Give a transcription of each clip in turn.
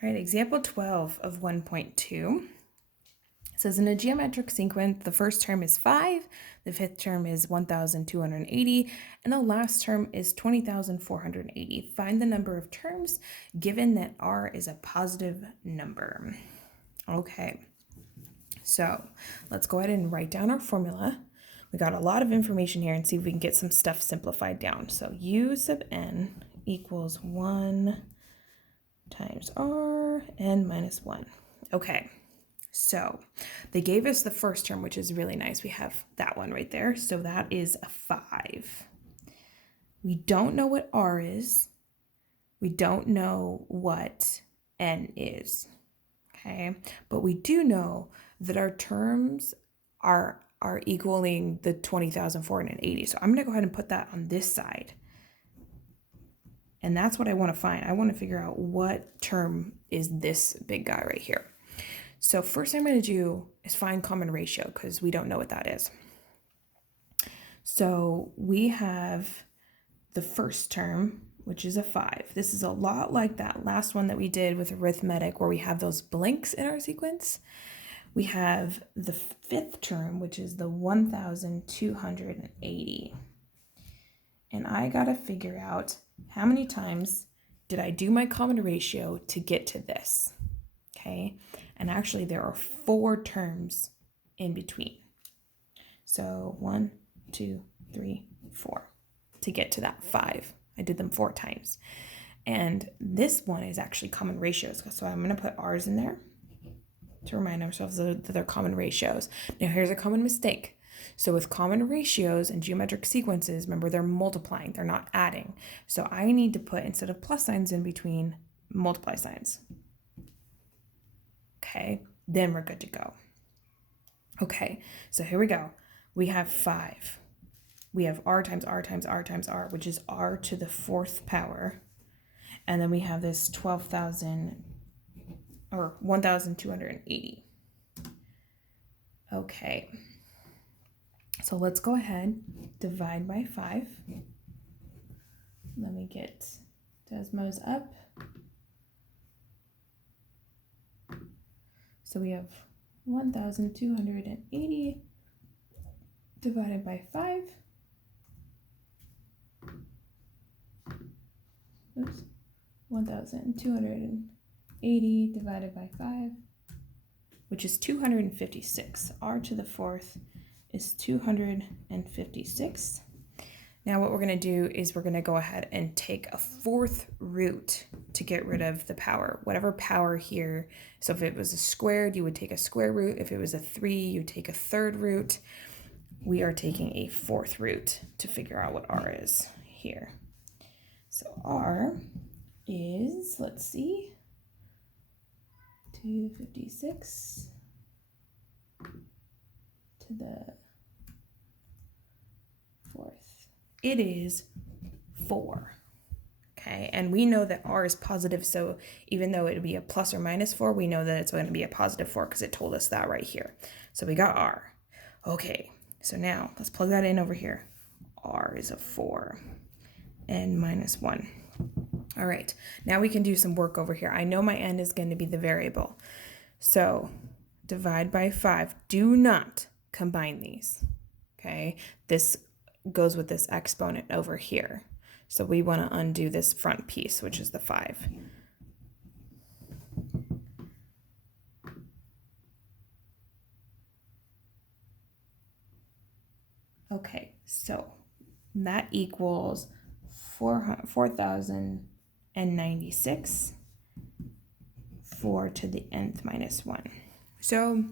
All right, example 12 of 1.2. It says in a geometric sequence, the first term is 5, the fifth term is 1,280, and the last term is 20,480. Find the number of terms given that r is a positive number. Okay, so let's go ahead and write down our formula. We got a lot of information here and see if we can get some stuff simplified down. So u sub n equals 1 times r n minus 1. Okay, so they gave us the first term, which is really nice. We have that one right there. So that is a 5. We don't know what r is. We don't know what n is. Okay, but we do know that our terms are equaling the 20,480. So I'm going to go ahead and put that on this side. And that's what I want to find. I want to figure out what term is this big guy right here. So first thing I'm going to do is find common ratio because we don't know what that is. So we have the first term, which is a 5. This is a lot like that last one that we did with arithmetic where we have those blanks in our sequence. We have the fifth term, which is the 1,280. And I got to figure out how many times did I do my common ratio to get to this, okay? And actually there are 4 terms in between. So 1, 2, 3, 4 to get to that 5. I did them 4 times. And this one is actually common ratios. So I'm going to put r's in there to remind ourselves that they're common ratios. Now here's a common mistake. So with common ratios and geometric sequences, remember they're multiplying, they're not adding. So I need to put, instead of plus signs in between, multiply signs. Okay, then we're good to go. Okay, so here we go. We have 5. We have r times r times r times r, which is r to the 4th power. And then we have this 12,000 or 1,280. Okay. So let's go ahead, divide by 5. Let me get Desmos up. So we have 1,280 divided by 5. Oops. 1,280 divided by 5, which is 256. R to the 4th is 256. Now what we're going to do is we're going to go ahead and take a 4th root to get rid of the power. Whatever power here, so if it was a squared, you would take a square root. If it was a 3, you take a 3rd root. We are taking a 4th root to figure out what r is here. So r is, let's see, 256 to the 4th. It is 4. Okay, and we know that r is positive, so even though it would be a plus or minus 4, we know that it's going to be a positive 4 because it told us that right here. So we got r. Okay, so now let's plug that in over here. R is a 4 and minus 1. All right, now we can do some work over here. I know my n is going to be the variable. So divide by 5. Do not combine these, okay? This goes with this exponent over here. So we want to undo this front piece, which is the 5. Okay, so that equals 4,096. 4 to the nth minus 1. So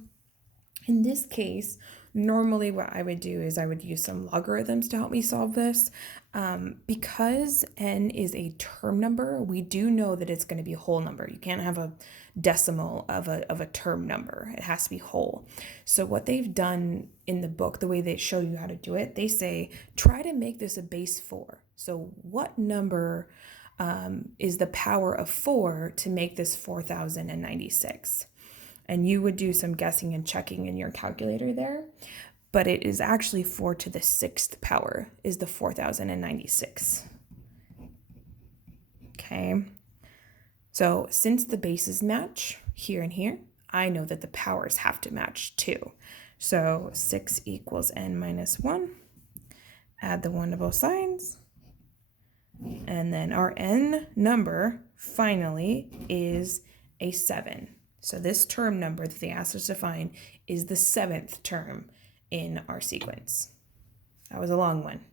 in this case, normally what I would do is I would use some logarithms to help me solve this. Because n is a term number, we do know that it's going to be a whole number. You can't have a decimal of a term number. It has to be whole. So what they've done in the book, the way they show you how to do it, they say, try to make this a base 4. So what number is the power of 4 to make this 4,096? And you would do some guessing and checking in your calculator there, but it is actually 4 to the 6th power is the 4,096. Okay, So since the bases match here and here, I know that the powers have to match too. So 6 equals n minus 1. Add the 1 to both sides. And then our n number, finally, is a 7. So this term number that they asked us to find is the 7th term in our sequence. That was a long one.